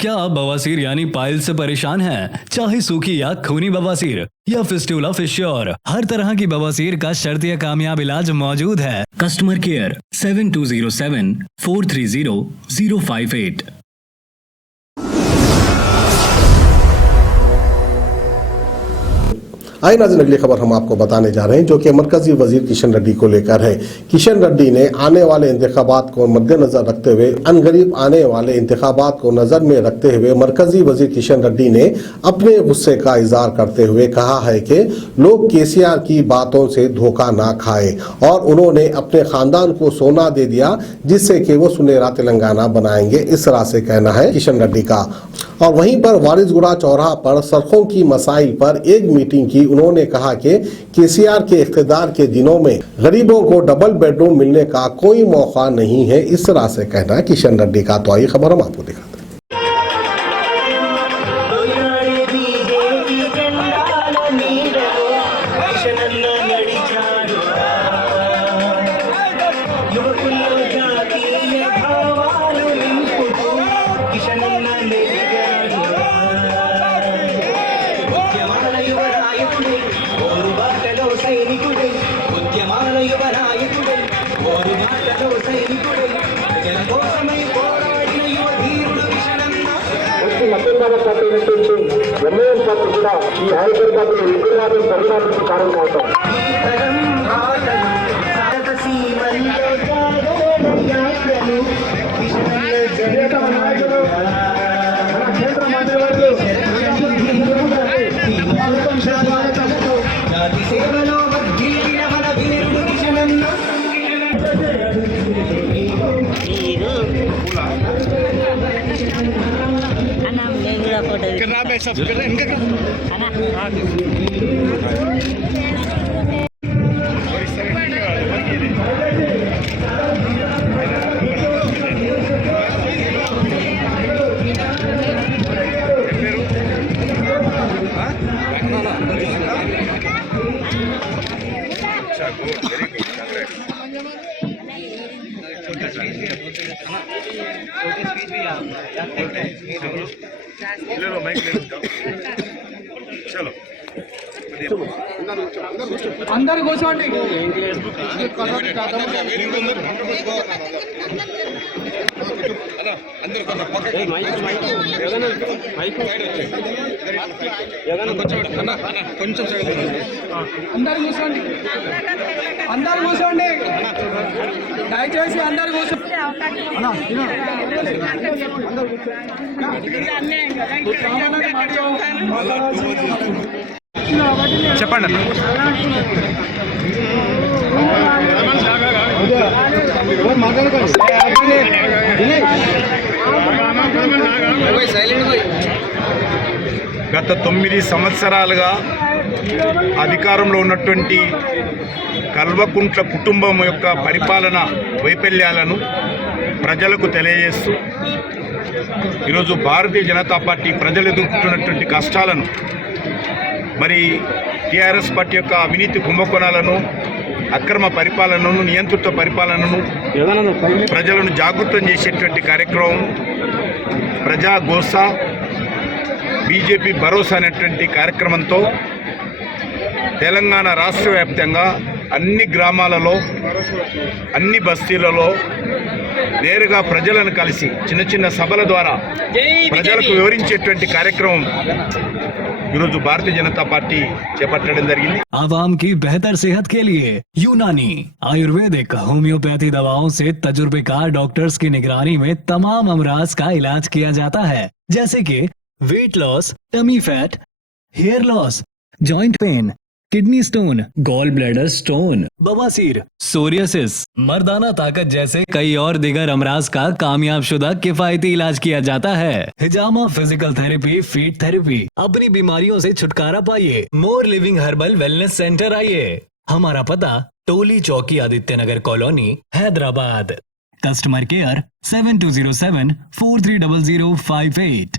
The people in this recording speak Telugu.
क्या आप बवासीर यानी पाइल्स से परेशान हैं? चाहे सूखी या खूनी बवासीर या फिस्टुला फिश्योर, हर तरह की बवासीर का शर्तीय कामयाब इलाज मौजूद है। Customer care 7207-430-058। आइए नाज़रीन, अगली खबर हम आपको बताने जा रहे हैं जो कि मरकजी वजीर किशन रेड्डी को लेकर है। किशन रेड्डी ने आने वाले इंतखाबात को मद्देनजर रखते हुए अनगरीब आने वाले इंतखाबात को नजर में रखते हुए मरकजी वजीर किशन रेड्डी ने अपने गुस्से का इजहार करते हुए कहा है कि लोग केसीआर की बातों से धोखा ना खाए और उन्होंने अपने खानदान को सोना दे दिया जिससे कि वो सुनहरा तेलंगाना बनाएंगे, इस तरह से कहना है किशन रेड्डी का। और वहीं पर वारिसगुड़ा चौराहा पर सड़कों की मसाइल पर एक मीटिंग की। उन्होंने कहा कि केसीआर के इख्तिदार के दिनों में गरीबों को डबल बेडरूम मिलने का कोई मौका नहीं है, इस तरह से कहना है किशन रेड्डी का। तो आइए खबर हम आपको दिखाते हैं। ఈ హైదరాబాద్ విగ్రహాలు పరిణామానికి కారణమవుతాం. चलो अंदर కూర్చోండి. కొంచెం అందరు కూర్చోండి, అందరు కూర్చోండి, దయచేసి అందరు కూర్చోండి. చెప్పండి అన్న. గత 9 సంవత్సరాలుగా అధికారంలో ఉన్నటువంటి కల్వకుంట్ల కుటుంబం యొక్క పరిపాలన వైఫల్యాలను ప్రజలకు తెలియజేస్తూ ఈరోజు భారతీయ జనతా పార్టీ ప్రజలు ఎదుర్కొంటున్నటువంటి కష్టాలను, మరి టీఆర్ఎస్ పార్టీ యొక్క అవినీతి కుంభకోణాలను, అక్రమ పరిపాలనను, నియంత్రిత పరిపాలనను ప్రజలను జాగృతం చేసేటువంటి కార్యక్రమం ప్రజా గోసా బీజేపీ భరోసా అనేటువంటి కార్యక్రమంతో తెలంగాణ రాష్ట్ర వ్యాప్తంగా అన్ని గ్రామాలలో, అన్ని బస్తీలలో నేరుగా ప్రజలను కలిసి చిన్న చిన్న సభల ద్వారా ప్రజలకు వివరించేటువంటి కార్యక్రమం ఈరోజు భారతీయ జనతా పార్టీ చేపట్టడం జరిగింది. आवाम की बेहतर सेहत के लिए यूनानी आयुर्वेदिक होम्योपैथी दवाओं से तजुर्बेकार डॉक्टर्स की निगरानी में तमाम अमराज का इलाज किया जाता है, जैसे कि weight loss, tummy fat, hair loss, joint pain, kidney stone, gall bladder stone, बवासीर, सोरियासिस, मर्दाना ताकत जैसे कई और दिगर अमराज का कामयाब शुदा किफायती इलाज किया जाता है। हिजामा फिजिकल थेरेपी, फीट थेरेपी, अपनी बीमारियों से छुटकारा पाइए। मोर लिविंग हर्बल वेलनेस सेंटर आइए। हमारा पता टोली चौकी, Adityanagar colony, Hyderabad. Customer care 7207-430-058।